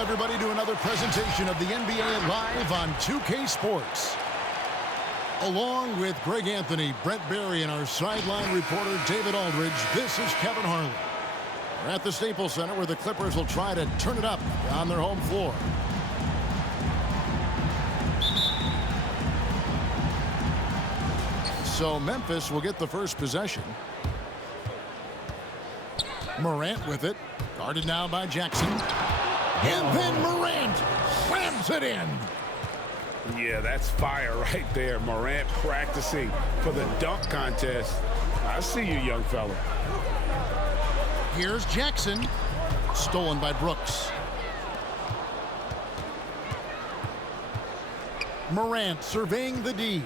everybody, to another presentation of the NBA Live on 2K Sports. Along with Greg Anthony, Brett Barry, and our sideline reporter, David Aldridge, this is Kevin Harlan. We're at the Staples Center where the Clippers will try to turn it up on their home floor. So Memphis will get the first possession. Morant with it. Guarded now by Jackson. And then Morant slams it in. Yeah, that's fire right there. Morant practicing for the dunk contest. I see you, young fella. Here's Jackson. Stolen by Brooks. Morant surveying the D.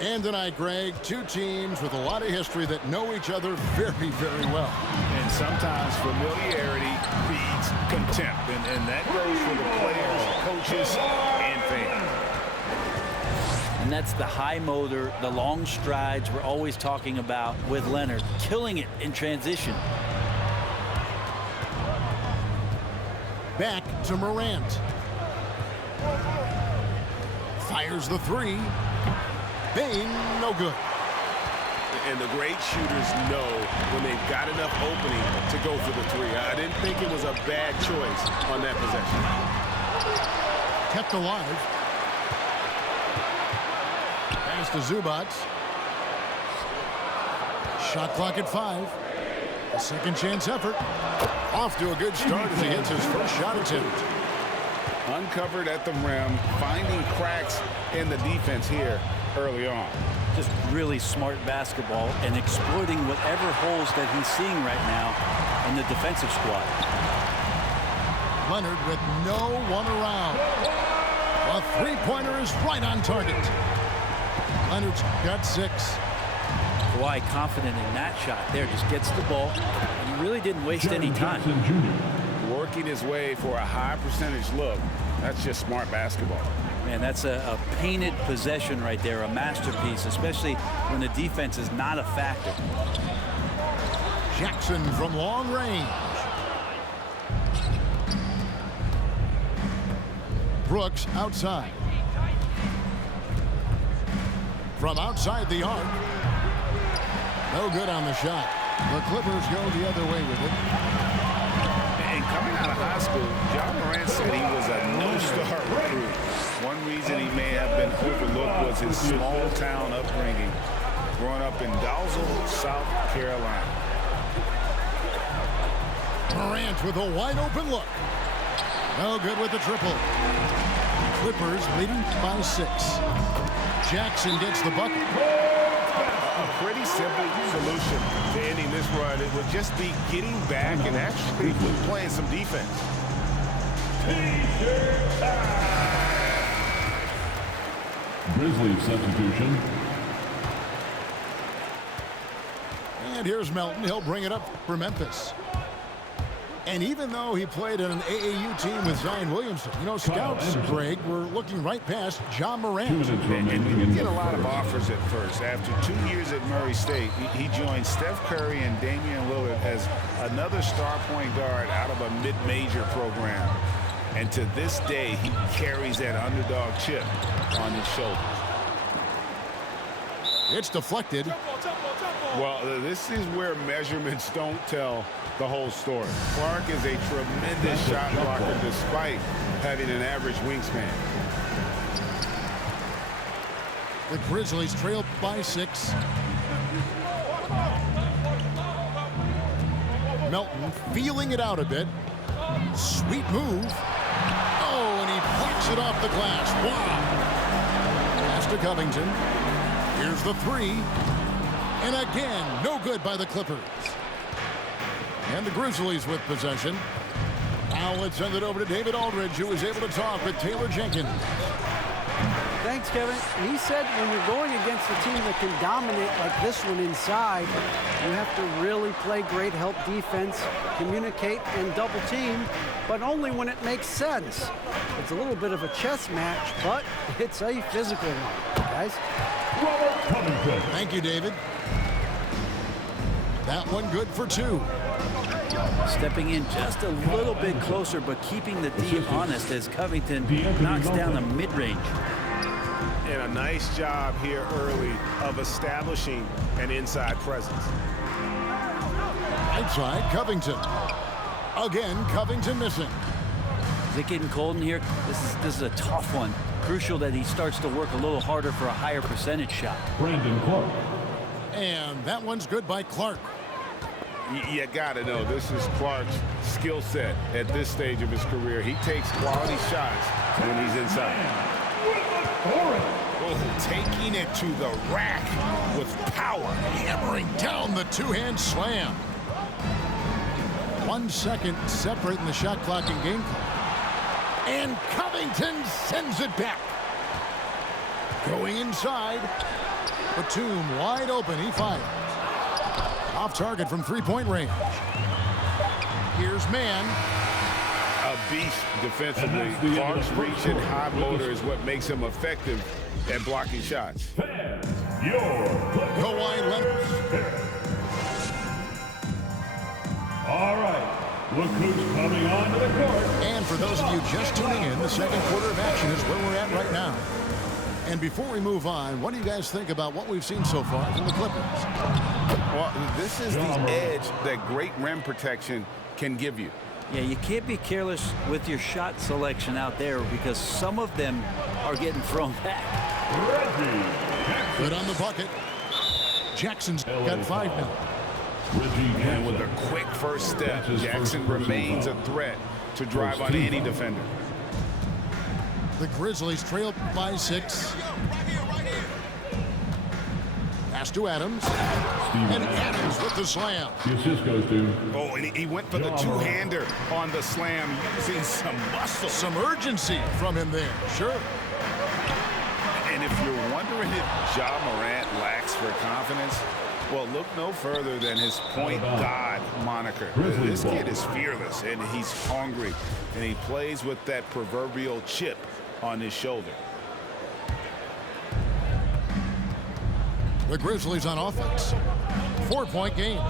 And tonight, Greg, two teams with a lot of history that know each other very, very well. And sometimes familiarity breeds contempt. And that goes for the players, coaches, and fans. And that's the high motor, the long strides we're always talking about with Leonard. Killing it in transition. Back to Morant. Fires the three. Bang, no good. And the great shooters know when they've got enough opening to go for the three. I didn't think it was a bad choice on that possession. Kept alive. Pass to Zubac. Shot clock at 5. A second chance effort. Off to a good start as he gets his first shot attempt. Uncovered at the rim, finding cracks in the defense here early on. Just really smart basketball and exploiting whatever holes that he's seeing right now in the defensive squad. Leonard with no one around. A three-pointer is right on target. Leonard's got 6. Kawhi confident in that shot there. Just gets the ball, and he really didn't waste any time. Working his way for a high percentage look. That's just smart basketball. Man, that's a painted possession right there, a masterpiece, especially when the defense is not a factor. Jackson from long range. Brooks outside. From outside the arc. No good on the shot. The Clippers go the other way with it. And coming out of high school, John Morant said he was a no-star recruit. One reason he may have been overlooked was his small-town upbringing, growing up in Dalzell, South Carolina. Morant with a wide-open look. No good with the triple. Clippers leading by 6. Jackson gets the bucket. A pretty simple solution to ending this run. It would just be getting back and actually playing some defense. Grizzlies substitution. And here's Melton. He'll bring it up for Memphis. And even though he played on an AAU team with Zion Williamson, you know, scouts, Greg, were looking right past John Morant. And we didn't get a lot of offers at first. After 2 years at Murray State, he joined Steph Curry and Damian Lillard as another star point guard out of a mid-major program. And to this day, he carries that underdog chip on his shoulders. It's deflected. Well, this is where measurements don't tell the whole story. Clark is a tremendous shot blocker despite having an average wingspan. The Grizzlies trail by 6. Melton feeling it out a bit. Sweet move. Oh, and he plucks it off the glass. Wow. Pass to Covington. Here's the 3. And again, no good by the Clippers. And the Grizzlies with possession. Now let's send it over to David Aldridge, who was able to talk with Taylor Jenkins. Thanks, Kevin. He said when you're going against a team that can dominate like this one inside, you have to really play great help defense, communicate, and double team, but only when it makes sense. It's a little bit of a chess match, but it's a physical one, guys. Thank you, David. That one good for 2. Stepping in just a little bit closer, but keeping the D honest as Covington knocks down the mid-range. And a nice job here early of establishing an inside presence. Right side, Covington. Again, Covington missing. Is it getting cold in here? This is a tough one. Crucial that he starts to work a little harder for a higher percentage shot. Brandon Clark. And that one's good by Clark. You gotta know, this is Clark's skill set at this stage of his career. He takes quality shots when he's inside. Oh, taking it to the rack with power. Hammering down the two-hand slam. 1 second separating the shot clock and game clock. And Covington sends it back. Going inside. Batum wide open. He fires. Off target from three-point range. Here's Mann. A beast defensively. Clark's reach and high motor is what makes him effective at blocking shots. Kawhi Leonard. All right. Look who's coming onto the court. And for those of you just tuning in, the second quarter of action is where we're at right now. And before we move on, what do you guys think about what we've seen so far from the Clippers? Well, this is the edge that great rim protection can give you. Yeah, you can't be careless with your shot selection out there because some of them are getting thrown back. Good on the bucket. Jackson's got 5 now. And with a quick first step, Jackson remains a threat to drive on any defender. The Grizzlies trail by 6. Pass to Adams. And Adams with the slam. The assist goes to. Oh, and he went for the two-hander on the slam, using some muscle. Some urgency from him there. Sure. And if you're wondering if Ja Morant lacks for confidence, well, look no further than his point guard moniker. This kid is fearless, and he's hungry, and he plays with that proverbial chip on his shoulder. The Grizzlies on offense. 4-point game.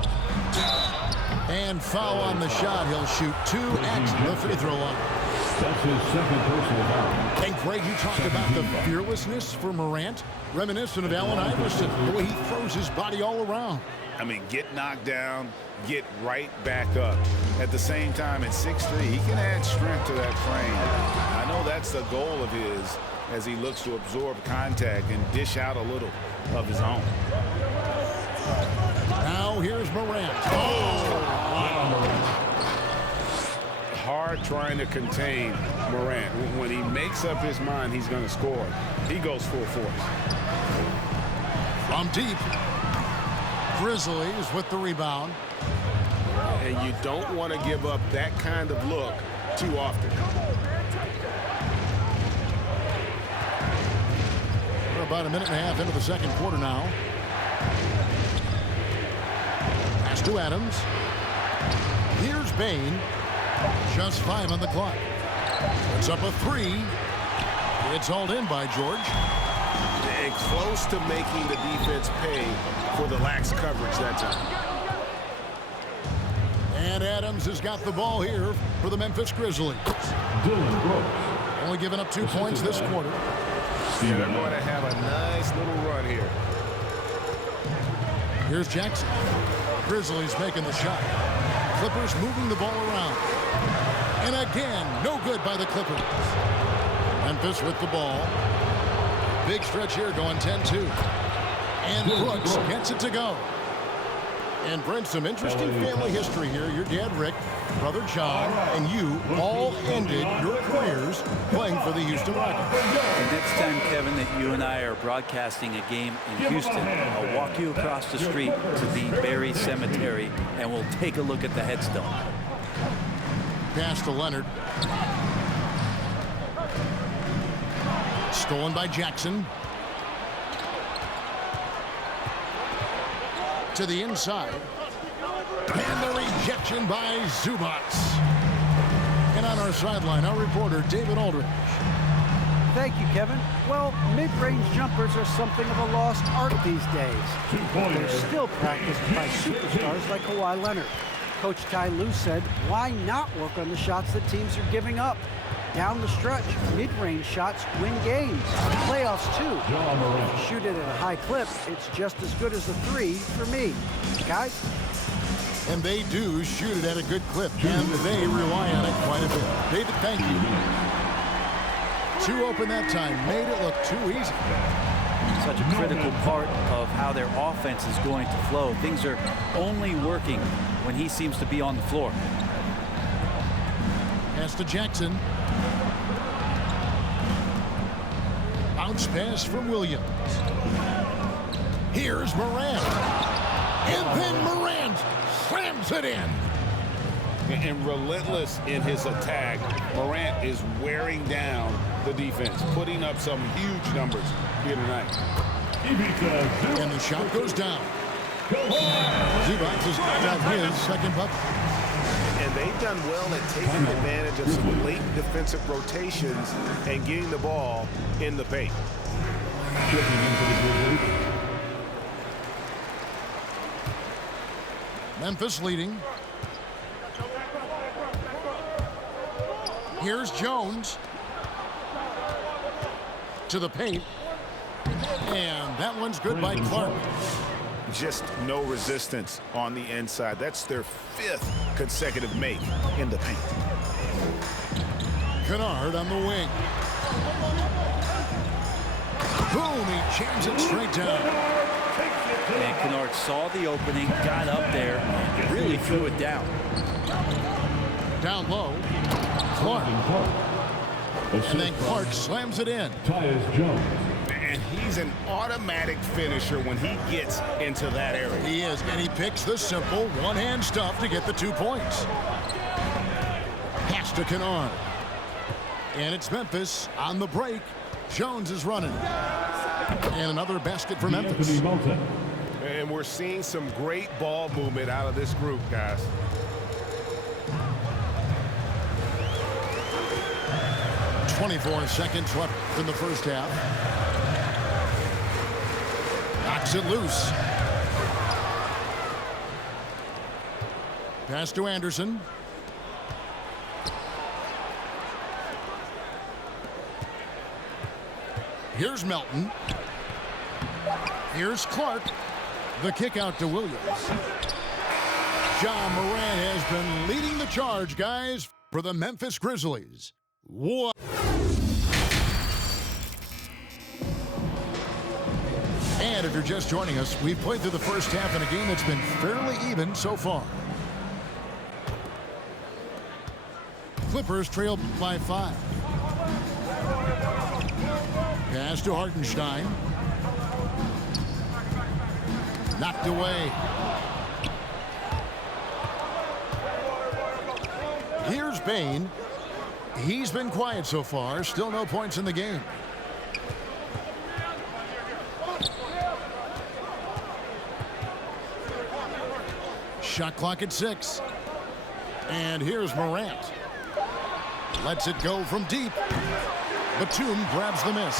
And foul on the shot. He'll shoot 2 at the free throw line. That's his second personal foul. And Greg, you talked about the fearlessness for Morant, reminiscent of Allen Iverson, the way he throws his body all around. I mean, get knocked down, get right back up. At the same time, at 6'3", he can add strength to that frame. I know that's the goal of his as he looks to absorb contact and dish out a little of his own. Now here's Morant. Oh! Hard trying to contain Morant. When he makes up his mind he's going to score, he goes full force. From deep. Grizzlies with the rebound. And you don't want to give up that kind of look too often. We're about a minute and a half into the second quarter now. Pass to Adams. Here's Bain. Just 5 on the clock. It's up a 3. It's hauled in by George. And close to making the defense pay for the lax coverage that time. And Adams has got the ball here for the Memphis Grizzlies. Dylan Brooks. Only giving up 2 points this quarter. Yeah, they're going to have a nice little run here. Here's Jackson. Grizzlies making the shot. Clippers moving the ball around. And again, no good by the Clippers. Memphis with the ball. Big stretch here going 10-2. And Brooks gets it to go. And Brent, some interesting family history here. Your dad, Rick, brother John, and you all ended your careers playing for the Houston Rockets. The next time, Kevin, that you and I are broadcasting a game in Houston, I'll walk you across the street to the Berry Cemetery, and we'll take a look at the headstone. Pass to Leonard. Stolen by Jackson. To the inside. And the rejection by Zubats. And on our sideline, our reporter, David Aldridge. Thank you, Kevin. Well, mid-range jumpers are something of a lost art these days. But they're still practiced by superstars like Kawhi Leonard. Coach Ty Lue said, why not work on the shots that teams are giving up? Down the stretch, mid-range shots win games. Playoffs, too. If you shoot it at a high clip, it's just as good as a 3 for me. Guys? And they do shoot it at a good clip, and they rely on it quite a bit. David, thank you. 2 open that time. Made it look too easy. Such a critical part of how their offense is going to flow. Things are only working when he seems to be on the floor. Pass to Jackson. Bounce pass from Williams. Here's Morant. And then Morant slams it in. And relentless in his attack, Morant is wearing down the defense, putting up some huge numbers here tonight. And the shot goes down. Zubac has got his second bucket. And they've done well at taking advantage of some late defensive rotations and getting the ball in the paint. Memphis leading. Here's Jones to the paint. And that one's good by Clark. Just no resistance on the inside. That's their 5th consecutive make in the paint. Kennard on the wing. Boom, he jams it straight down. And Kennard saw the opening, got up there, and really threw it down. Down low. Clark. And then Clark slams it in. Tyus Jones. And he's an automatic finisher when he gets into that area. He is, and he picks the simple one-hand stuff to get the 2 points. Pass to Kennard. And it's Memphis on the break. Jones is running. And another basket for Memphis. And we're seeing some great ball movement out of this group, guys. .24 seconds left in the first half. Knocks it loose. Pass to Anderson. Here's Melton. Here's Clark. The kick out to Williams. Ja Morant has been leading the charge, guys, for the Memphis Grizzlies. What? And if you're just joining us, we've played through the first half in a game that's been fairly even so far. Clippers trailed by 5. Pass to Hartenstein. Knocked away. Here's Bane. He's been quiet so far. Still no points in the game. Shot clock at 6. And here's Morant. Lets it go from deep. Batum grabs the miss.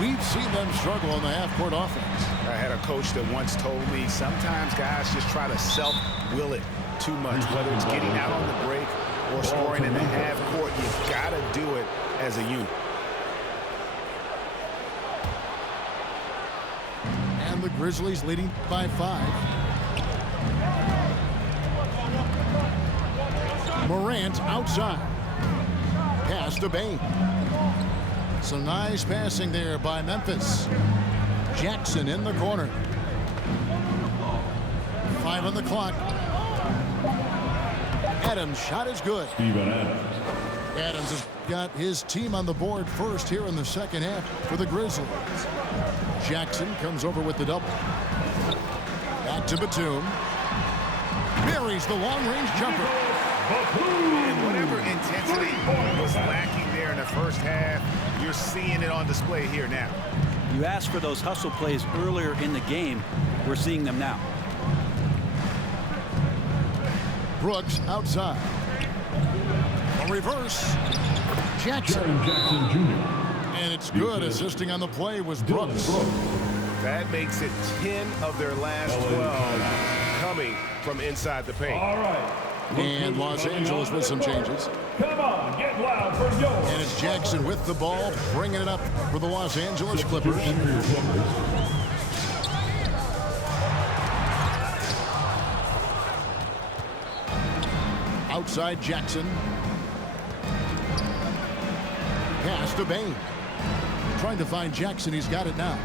We've seen them struggle in the half-court offense. I had a coach that once told me sometimes guys just try to self-will it too much, whether it's getting out on the break or scoring in the half-court. You got to do it as a unit. And the Grizzlies leading by 5. Morant outside. Pass to Bane. Some nice passing there by Memphis. Jackson in the corner. 5 on the clock. Adams' shot is good. Steven Adams. Adams has got his team on the board first here in the second half for the Grizzlies. Jackson comes over with the double. Back to Batum. Buries the long-range jumper. And whatever intensity was lacking there in the first half, you're seeing it on display here now. You asked for those hustle plays earlier in the game. We're seeing them now. Brooks outside. A reverse. Jackson. Jackson Jr. And it's good. Assisting on the play was Brooks. That makes it 10 of their last 12 coming from inside the paint. All right. And Los Angeles with some changes. Come on, get loud for yours. And it's Jackson with the ball, bringing it up for the Los Angeles Clippers. Outside Jackson. Pass to Bain. Trying to find Jackson. He's got it now.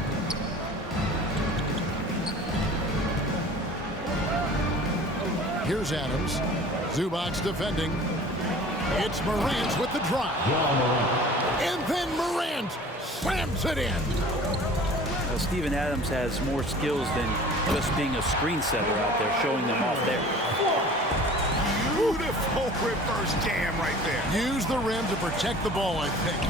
Here's Adams. Zubac defending. It's Morant with the drive. And then Morant slams it in. Well, Steven Adams has more skills than just being a screen setter out there, showing them off there. Beautiful reverse jam right there. Use the rim to protect the ball, I think.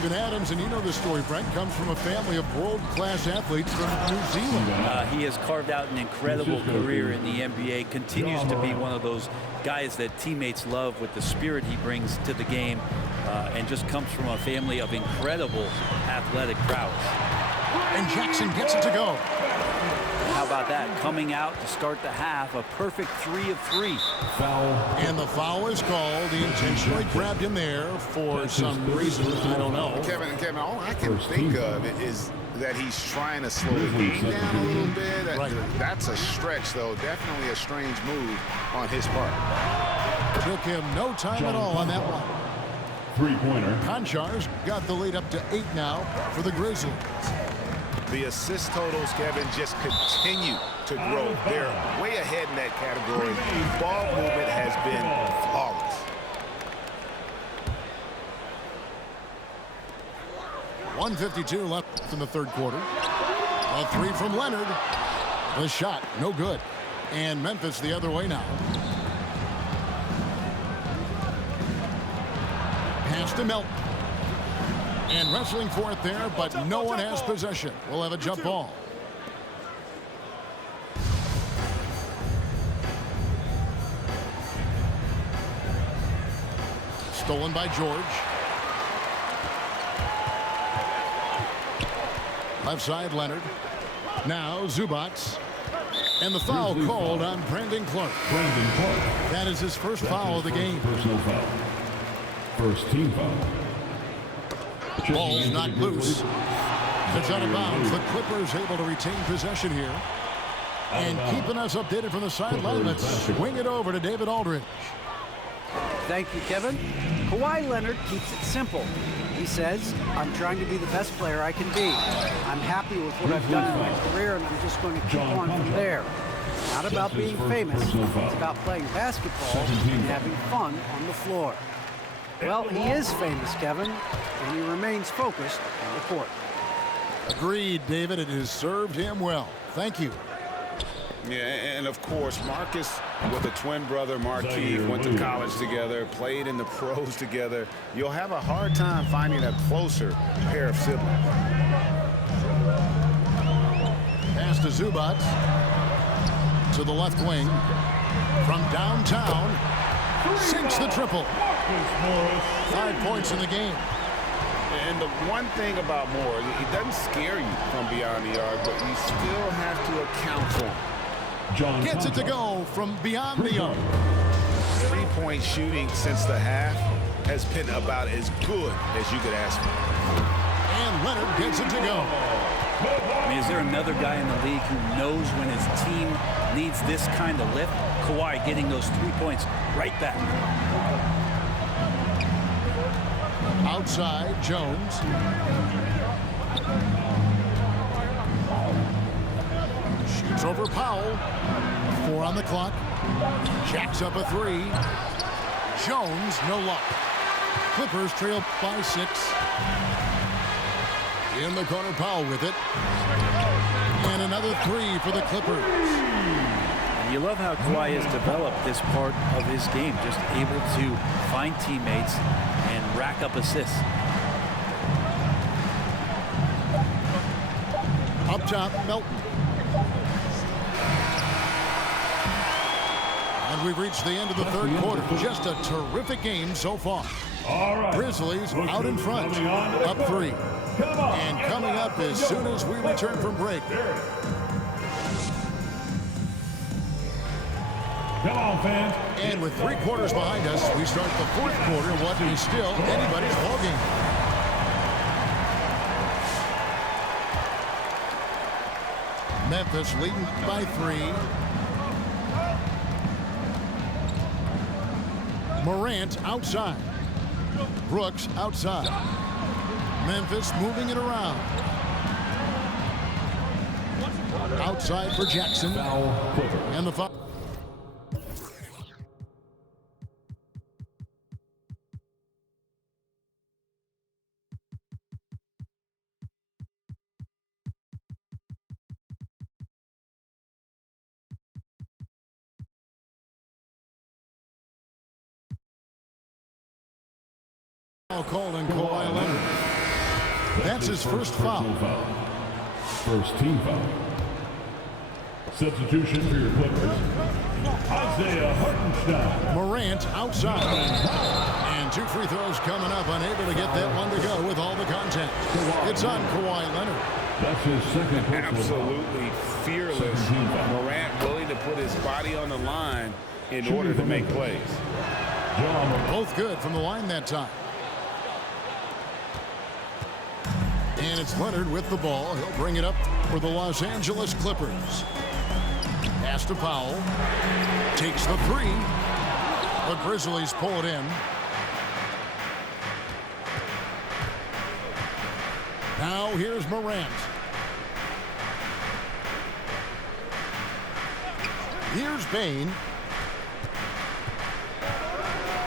Steven Adams, and you know the story, Brent, comes from a family of world-class athletes from New Zealand. He has carved out an incredible career in the NBA, continues to be one of those guys that teammates love with the spirit he brings to the game, and just comes from a family of incredible athletic prowess. And Jackson gets it to go. How about that? Coming out to start the half, a perfect 3 of 3. Foul. And the foul is called. He intentionally grabbed him there for some reason. I don't know. Kevin, all I can think of is that he's trying to slow the game down a little bit. Right. That's a stretch, though. Definitely a strange move on his part. Took him no time at all on that one. Three-pointer. Konchar's got the lead up to 8 now for the Grizzlies. The assist totals, Kevin, just continue to grow. They're way ahead in that category. Ball movement has been flawless. .152 left in the third quarter. A three from Leonard. The shot, no good. And Memphis the other way now. Pass to Melton. And wrestling for it there, but no one has possession. We'll have a jump ball. Stolen by George. Left side, Leonard. Now Zubac. And the foul called on Brandon Clark. That is his first foul of the game. Personal foul. First team foul. Ball's knocked loose. It's out of bounds. The Clippers able to retain possession here. And keeping us updated from the sideline, let's swing it over to David Aldridge. Thank you, Kevin. Kawhi Leonard keeps it simple. He says, I'm trying to be the best player I can be. I'm happy with what I've done in my career, and I'm just going to keep on from there. It's not about being famous. It's about playing basketball and having fun on the floor. Well, he is famous, Kevin, and he remains focused on the court. Agreed, David. It has served him well. Thank you. Yeah, and of course, Marcus with a twin brother, Marquise, went to college together, played in the pros together. You'll have a hard time finding a closer pair of siblings. Pass to Zubac. To the left wing. From downtown. Sinks the triple. 5 points in the game. And the one thing about Moore, he doesn't scare you from beyond the arc, but you still have to account for him. Gets it to go from beyond the arc. Three-point shooting since the half has been about as good as you could ask for. And Leonard gets it to go. I mean, is there another guy in the league who knows when his team needs this kind of lift? Kawhi getting those 3 points right back. Outside, Jones. Shoots over Powell. 4 on the clock. Jacks up a 3. Jones, no luck. Clippers trail by 6. In the corner, Powell with it. And another 3 for the Clippers. You love how Kawhi has developed this part of his game, just able to find teammates and rack up assists. Up top, Melton. And we've reached the end of the third quarter. Just a terrific game so far. All right. Grizzlies out in front, up 3. And coming up as soon as we return from break. Come on, fans. And with 3 quarters behind us, we start the 4th quarter, what is still anybody's ballgame. Memphis leading by 3. Morant outside. Brooks outside. Memphis moving it around. Outside for Jackson. And the foul. Called on Kawhi Leonard. That's his first foul. First team foul. Substitution for your Clippers. Isaiah Hartenstein. Morant outside. And 2 free throws coming up. Unable to get that one to go with all the contact. It's on Kawhi Leonard. That's his second personal Absolutely fearless. Morant willing to put his body on the line in order to make plays. Both good from the line that time. And it's Leonard with the ball. He'll bring it up for the Los Angeles Clippers. Pass to Powell. Takes the 3. The Grizzlies pull it in. Now here's Morant. Here's Bain.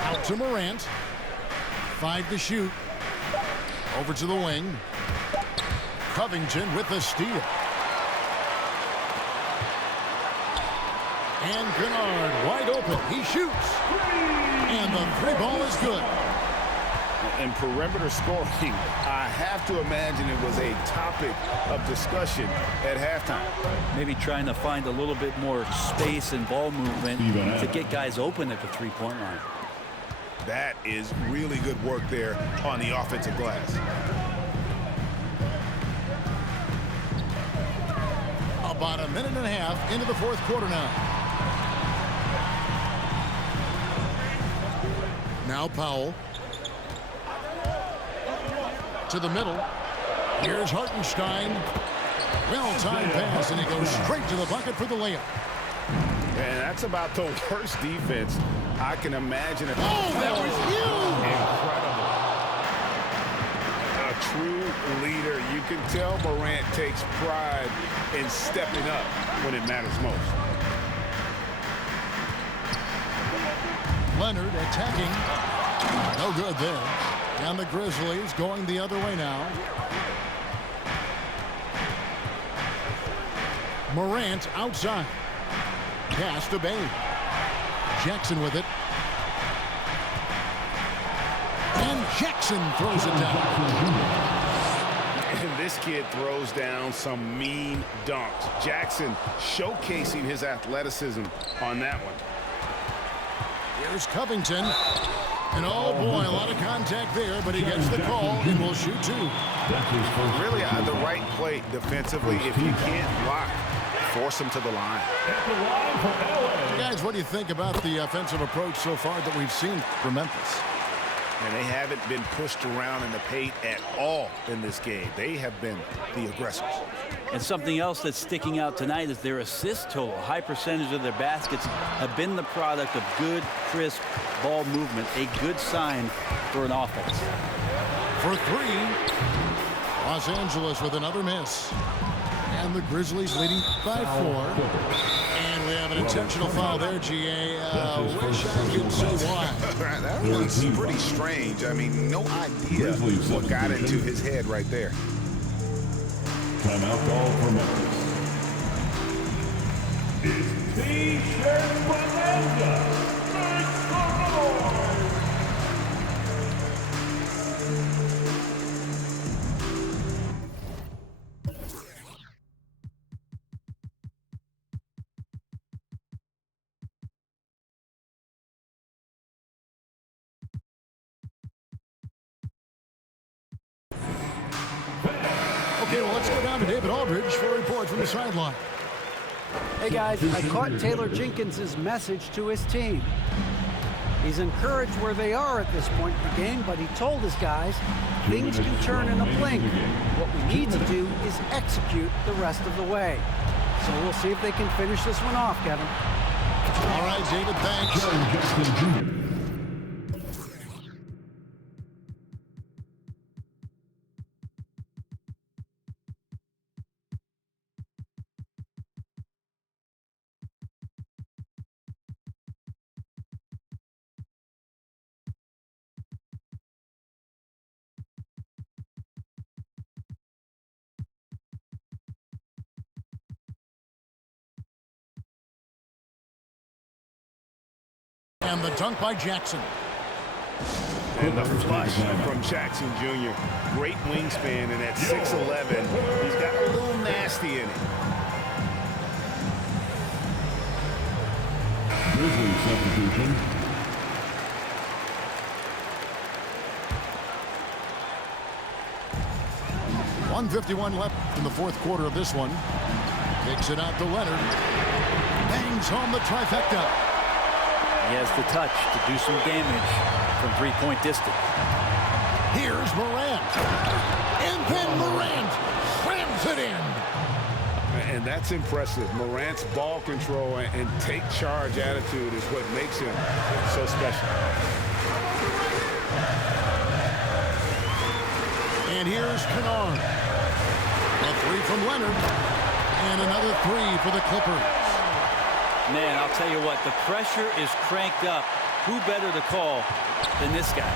Out to Morant. 5 to shoot. Over to the wing. Covington with the steal. And Kennard wide open. He shoots. And the 3 ball is good. And perimeter scoring, I have to imagine it was a topic of discussion at halftime. Maybe trying to find a little bit more space and ball movement to get guys open at the 3-point line. That is really good work there on the offensive glass. About a minute and a half into the 4th quarter now. Now Powell. To the middle. Here's Hartenstein. Well-timed pass, and he goes straight to the bucket for the layup. And that's about the worst defense I can imagine. That was huge! Incredible. A true leader. You can tell Morant takes pride in stepping up when it matters most. Leonard attacking. No good there. And the Grizzlies going the other way now. Morant outside. Pass to Bain. Jackson with it. And Jackson throws it down. And this kid throws down some mean dunks. Jackson showcasing his athleticism on that one. Here's Covington. And oh boy, a lot of contact there, but he gets the call and will shoot 2. Really the right play defensively. If you can't block, force him to the line. Guys, what do you think about the offensive approach so far that we've seen from Memphis? And they haven't been pushed around in the paint at all in this game. They have been the aggressors. And something else that's sticking out tonight is their assist total. High percentage of their baskets have been the product of good, crisp ball movement, a good sign for an offense. For 3, Los Angeles with another miss. And the Grizzlies leading by 4. And we have an intentional foul there, GA. Wish I could say why. That was pretty strange. I mean, no idea what got into his head right there. Timeout call for Memphis. It's T-shirt Bonanza. Make some noise. Okay, well, let's go down to David Aldridge for a report from the sideline. Hey guys, I caught Taylor Jenkins' message to his team. He's encouraged where they are at this point in the game, but he told his guys things can turn in a blink. What we need to do is execute the rest of the way. So we'll see if they can finish this one off, Kevin. All right, David, thanks. And the dunk by Jackson. And the flush from Jackson Jr. Great wingspan, and at 6'11", he's got a little nasty in it. Grizzlies substitution. .151 left in the fourth quarter of this one. Kicks it out to Leonard. Bangs home the trifecta. He has the touch to do some damage from three-point distance. Here's Morant. And then Morant slams it in. And that's impressive. Morant's ball control and take charge attitude is what makes him so special. And here's Kennard. A three from Leonard. And another three for the Clippers. Man, I'll tell you what, the pressure is cranked up. Who better to call than this guy?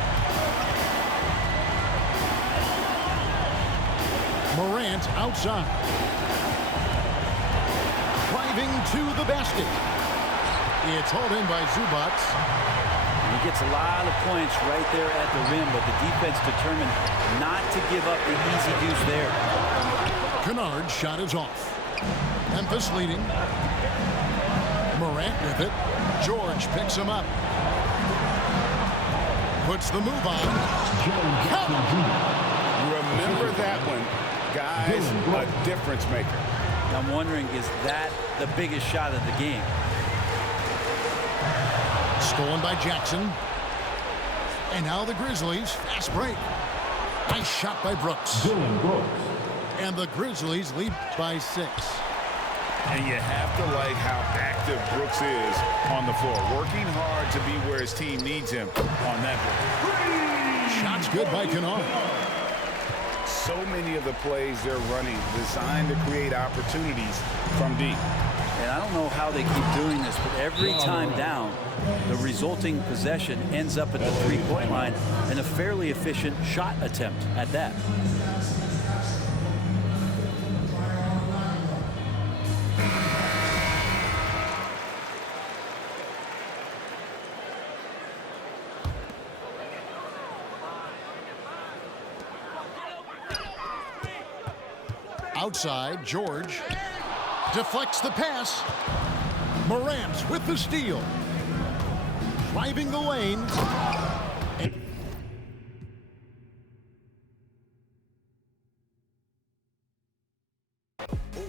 Morant outside. Driving to the basket. It's hauled in by Zubac. He gets a lot of points right there at the rim, but the defense determined not to give up the easy deuce there. Kennard's shot is off. Memphis leading. Morant with it. George picks him up. Puts the move on. Remember that one. Guys, a difference maker. I'm wondering, is that the biggest shot of the game? Stolen by Jackson. And now the Grizzlies. Fast break. Nice shot by Brooks. And the Grizzlies lead by 6. And you have to like how active Brooks is on the floor. Working hard to be where his team needs him on that break. Shots good by Kennard. So many of the plays they're running designed to create opportunities from deep. And I don't know how they keep doing this, but every time down, the resulting possession ends up at the three-point line and a fairly efficient shot attempt at that. Outside, George deflects the pass. Morant with the steal. Driving the lane.